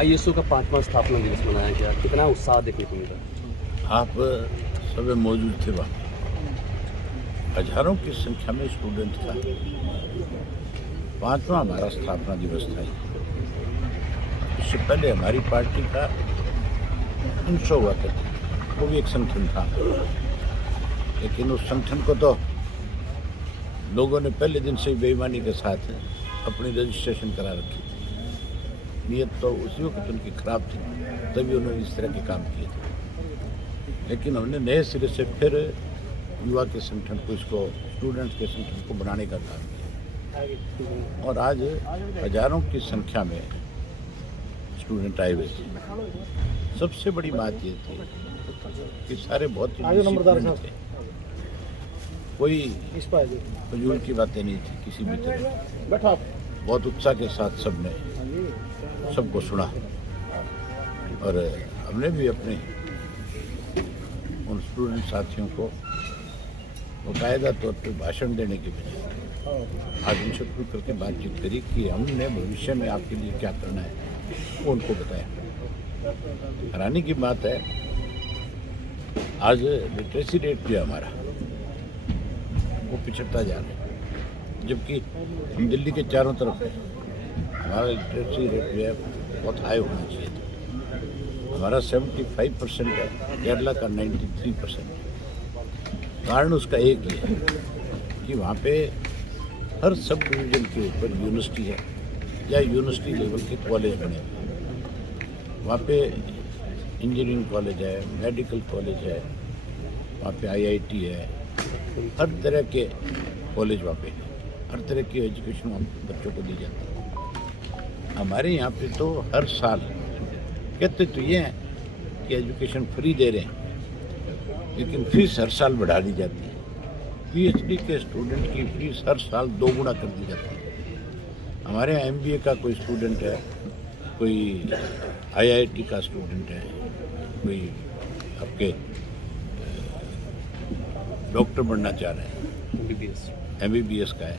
ISO का 5वां स्थापना दिवस मनाया गया, कितना उत्साह देखने को मिला? आप सब मौजूद थे वहाँ, हजारों की संख्या में स्टूडेंट था। 5वां हमारा स्थापना दिवस था। इससे पहले हमारी पार्टी का इंशो हुआ करती, वो भी एक संगठन था, लेकिन उस संगठन को तो लोगों ने पहले दिन से बेईमानी के साथ अपनी रजिस्ट्रेशन करा रखी थी। नीयत तो उसी वक्त उनकी खराब थी, तभी उन्होंने इस तरह के काम किए थे। लेकिन हमने नए सिरे से फिर युवा के संगठन को, इसको स्टूडेंट्स के संगठन को बनाने का काम किया, और आज हजारों की संख्या में स्टूडेंट आए हुए थे। सबसे बड़ी बात ये थी कि सारे बहुत ही डिसिप्लिन्ड थे, कोई फजूल की बातें नहीं थी किसी भी तरह। बहुत उत्साह के साथ सबने सबको सुना, और हमने भी अपने उन स्टूडेंट साथियों को बाकायदा तौर पर भाषण देने के बजाय आज उनसे खुल करके बातचीत करी कि हमने भविष्य में आपके लिए क्या करना है, वो उनको बताया। हैरानी की बात है, आज लिटरेसी रेट जो है हमारा, वो पिछड़ता जा रहा है, जबकि हम दिल्ली के चारों तरफ हैं। हमारा लिटरेसी रेट जो है बहुत हाई होना चाहिए था। हमारा 75% है, केरला का 93% है। कारण उसका एक ही है कि वहाँ पे हर सब डिवीज़न के ऊपर यूनिवर्सिटी है या यूनिवर्सिटी लेवल के कॉलेज बने हुए हैं। वहाँ पे इंजीनियरिंग कॉलेज है, मेडिकल कॉलेज है, वहाँ पे IIT है, हर तरह के कॉलेज वहाँ पे, हर तरह की एजुकेशन हम बच्चों को दी जाती है। हमारे यहाँ पे तो हर साल कहते तो ये हैं कि एजुकेशन फ्री दे रहे हैं, लेकिन फीस हर साल बढ़ा दी जाती है। PhD के स्टूडेंट की फीस हर साल 2 गुना कर दी जाती है। हमारे यहाँ MBA का कोई स्टूडेंट है, कोई IIT का स्टूडेंट है, कोई आपके डॉक्टर बनना चाह रहे हैं, MBBS का है,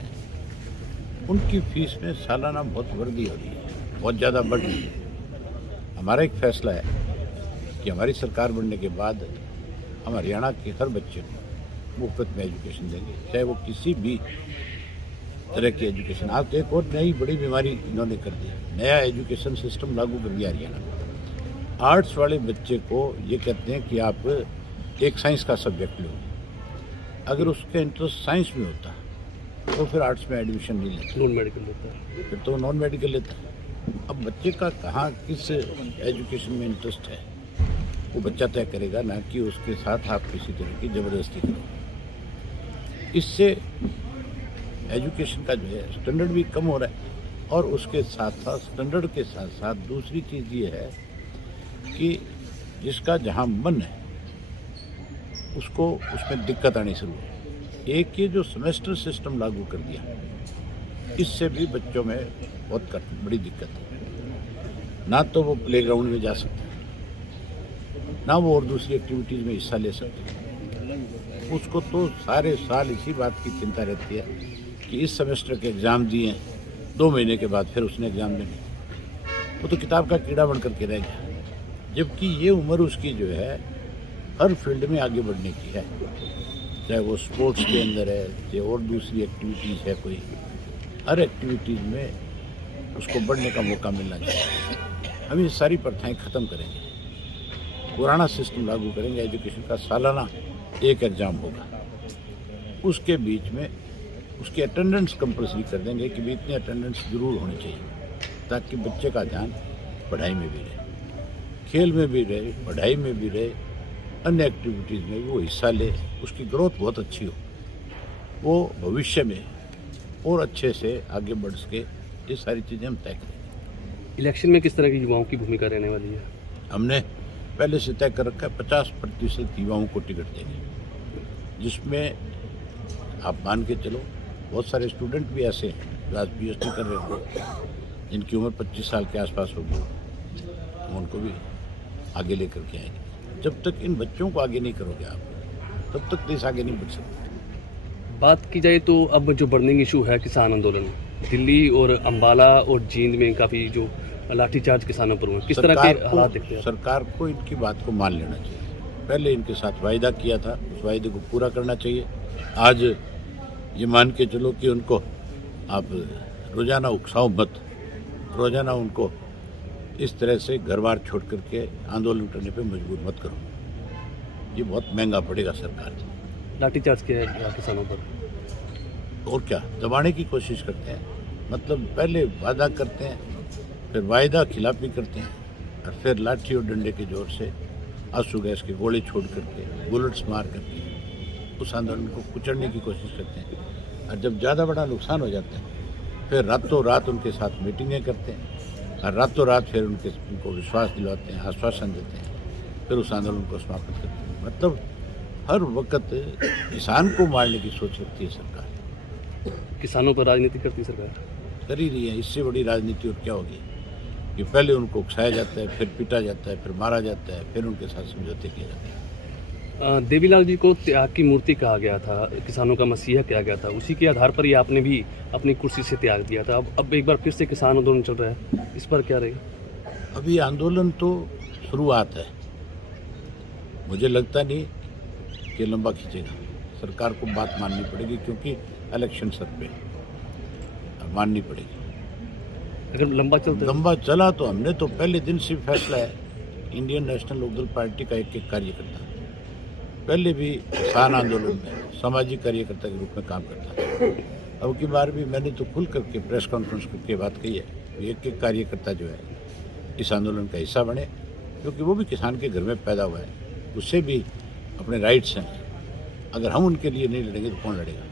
उनकी फीस में सालाना बहुत वृद्धि हो रही है, बहुत ज़्यादा बढ़ रही है। हमारा एक फैसला है कि हमारी सरकार बनने के बाद हम हरियाणा के हर बच्चे को मुफ्त में एजुकेशन देंगे, चाहे वो किसी भी तरह की एजुकेशन। आप एक और नई बड़ी बीमारी इन्होंने कर दी, नया एजुकेशन सिस्टम लागू कर दिया हरियाणा में। आर्ट्स वाले बच्चे को ये कहते हैं कि आप एक साइंस का सब्जेक्ट लो, अगर उसका इंटरेस्ट साइंस में होता तो फिर आर्ट्स में एडमिशन नहीं लेता, नॉन मेडिकल लेता है, फिर तो नॉन मेडिकल लेता है। अब बच्चे का कहाँ किस एजुकेशन में इंटरेस्ट है वो बच्चा तय करेगा, ना कि उसके साथ आप किसी तरह की ज़बरदस्ती करो। इससे एजुकेशन का जो है स्टैंडर्ड भी कम हो रहा है, और उसके साथ साथ स्टैंडर्ड के साथ साथ दूसरी चीज़ ये है कि जिसका जहाँ मन है उसको उसमें दिक्कत आनी शुरू है। एक ये जो सेमेस्टर सिस्टम लागू कर दिया, इससे भी बच्चों में बहुत बड़ी दिक्कत है। ना तो वो प्लेग्राउंड में जा सकते, ना वो और दूसरी एक्टिविटीज़ में हिस्सा ले सकते। उसको तो सारे साल इसी बात की चिंता रहती है कि इस सेमेस्टर के एग्ज़ाम दिए, 2 महीने के बाद फिर उसने एग्ज़ाम देने, वो तो किताब का कीड़ा बन करके रह गया। जबकि ये उम्र उसकी जो है हर फील्ड में आगे बढ़ने की है, चाहे वो स्पोर्ट्स के अंदर है, चाहे और दूसरी एक्टिविटीज़ है, कोई हर एक्टिविटीज़ में उसको बढ़ने का मौका मिलना चाहिए। हम ये सारी प्रथाएं ख़त्म करेंगे, पुराना सिस्टम लागू करेंगे, एजुकेशन का सालाना एक एग्ज़ाम होगा, उसके बीच में उसकी अटेंडेंस कंपल्सरी कर देंगे कि भी इतनी अटेंडेंस ज़रूर होनी चाहिए, ताकि बच्चे का ध्यान पढ़ाई में भी रहे, खेल में भी रहे, पढ़ाई में भी रहे, अन्य एक्टिविटीज़ में भी वो हिस्सा ले, उसकी ग्रोथ बहुत अच्छी हो, वो भविष्य में और अच्छे से आगे बढ़ सके। ये सारी चीज़ें हम तय करेंगे। इलेक्शन में किस तरह की युवाओं की भूमिका रहने वाली है? हमने पहले से तय कर रखा है 50% युवाओं को टिकट देंगे, जिसमें आप मान के चलो बहुत सारे स्टूडेंट भी ऐसे हैं जो आज PhD कर रहे हो, जिनकी उम्र 25 साल के आसपास होगी, हम उनको भी आगे लेकर के आएंगे। जब तक इन बच्चों को आगे नहीं करोगे आप, तब तक देश आगे नहीं बढ़ सकता। बात की जाए तो अब जो बर्निंग इशू है किसान आंदोलन, दिल्ली और अम्बाला और जींद में काफ़ी जो लाठीचार्ज किसानों पर हुआ, किस तरह के हालात दिखते हैं? सरकार को इनकी बात को मान लेना चाहिए। पहले इनके साथ वायदा किया था, उस वायदे को पूरा करना चाहिए। आज ये मान के चलो कि उनको आप रोजाना उकसाओ मत, रोजाना उनको इस तरह से घर बार छोड़ करके आंदोलन करने पे मजबूर मत करो, ये बहुत महंगा पड़ेगा सरकार को। लाठीचार्ज किया है किसानों पर, और क्या दबाने की कोशिश करते हैं, मतलब पहले वादा करते हैं, फिर वायदा खिलाफी करते हैं, और फिर लाठी और डंडे के जोर से आंसू गैस के गोले छोड़ करके, बुलेट्स मार करके उस आंदोलन को कुचलने की कोशिश करते हैं। और जब ज़्यादा बड़ा नुकसान हो जाता है फिर रातों रात उनके साथ मीटिंगें करते हैं, और रातों रात फिर उनको विश्वास दिलवाते हैं, आश्वासन देते हैं, फिर उस आंदोलन को समाप्त करते हैं। मतलब हर वक्त किसान को मारने की सोच रखती है सरकार। किसानों पर राजनीति करती सरकार कर ही रही है, इससे बड़ी राजनीति और क्या होगी कि पहले उनको उकसाया जाता है, फिर पीटा जाता है, फिर मारा जाता है, फिर उनके साथ समझौते किए जाते हैं। देवीलाल जी को त्याग की मूर्ति कहा गया था, किसानों का मसीहा कहा गया था, उसी के आधार पर ही आपने भी अपनी कुर्सी से त्याग दिया था। अब एक बार फिर से किसान आंदोलन चल रहा है, इस पर क्या रहेगा? अभी आंदोलन तो शुरुआत है, मुझे लगता नहीं कि लंबा खींचेगा। सरकार को बात माननी पड़ेगी क्योंकि इलेक्शन सर पे माननी पड़ेगी। अगर लंबा चला तो हमने तो पहले दिन से फैसला है, इंडियन नेशनल लोकदल पार्टी का एक कार्यकर्ता पहले भी किसान आंदोलन में सामाजिक कार्यकर्ता के रूप में काम करता था। अब की बार भी मैंने तो खुल करके प्रेस कॉन्फ्रेंस करके बात कही है कि एक कार्यकर्ता जो है इस आंदोलन का हिस्सा बने, क्योंकि वो भी किसान के घर में पैदा हुआ है, उससे भी अपने राइट्स हैं। अगर हम उनके लिए नहीं लड़ेंगे तो कौन लड़ेगा?